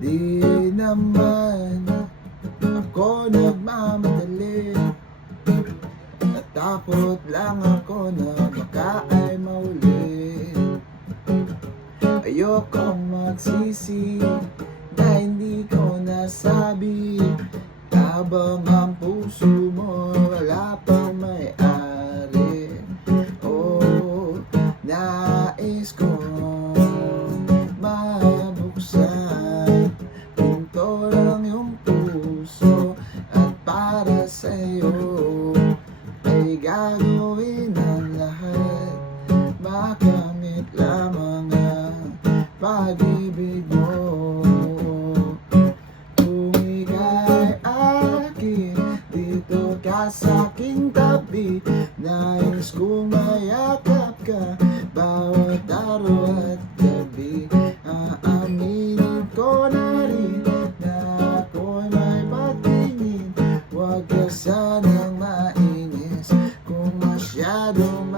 Di naman ako nagmamadali, natakot lang ako na baka ay mauli. Ayokong magsisi na hindi ko nasabi, habang ang puso mo wala pang may-ari. Oh, nais kong mabuksan pinto ng iyong puso, at para sa'yo ay gagawin ang lahat. Makamit lamang ang pag-ibig mo. Kung ika'y akin, dito ka sa'king tabi. Nais kong mayakap ka bawat araw at gabi. Aaminin ko na rin na ako'y may pagtingin. Huwag ka sanang mainis kung masyadong